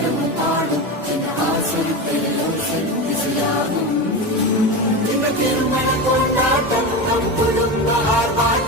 காலமும் பாடும் இந்த ஆசை பேரோசை இசையாகும். இந்த திருமண கொண்டாட்டம் நம் குடும்ப ஆர்ப்பாட்டம்